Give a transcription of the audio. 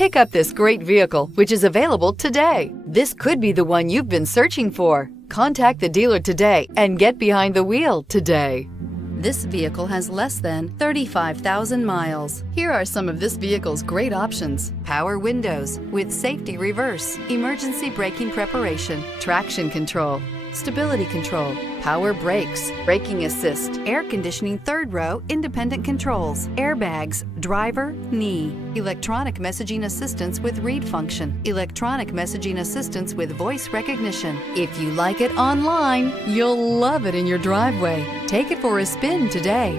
Pick up this great vehicle, which is available today. This could be the one you've been searching for. Contact the dealer today and get behind the wheel today. This vehicle has less than 35,000 miles. Here are some of this vehicle's great options: power windows with safety reverse, emergency braking preparation, traction control, stability control, power brakes, braking assist, air conditioning third row independent controls, airbags, driver, knee, electronic messaging assistance with read function, electronic messaging assistance with voice recognition. If you like it online, you'll love it in your driveway. Take it for a spin today.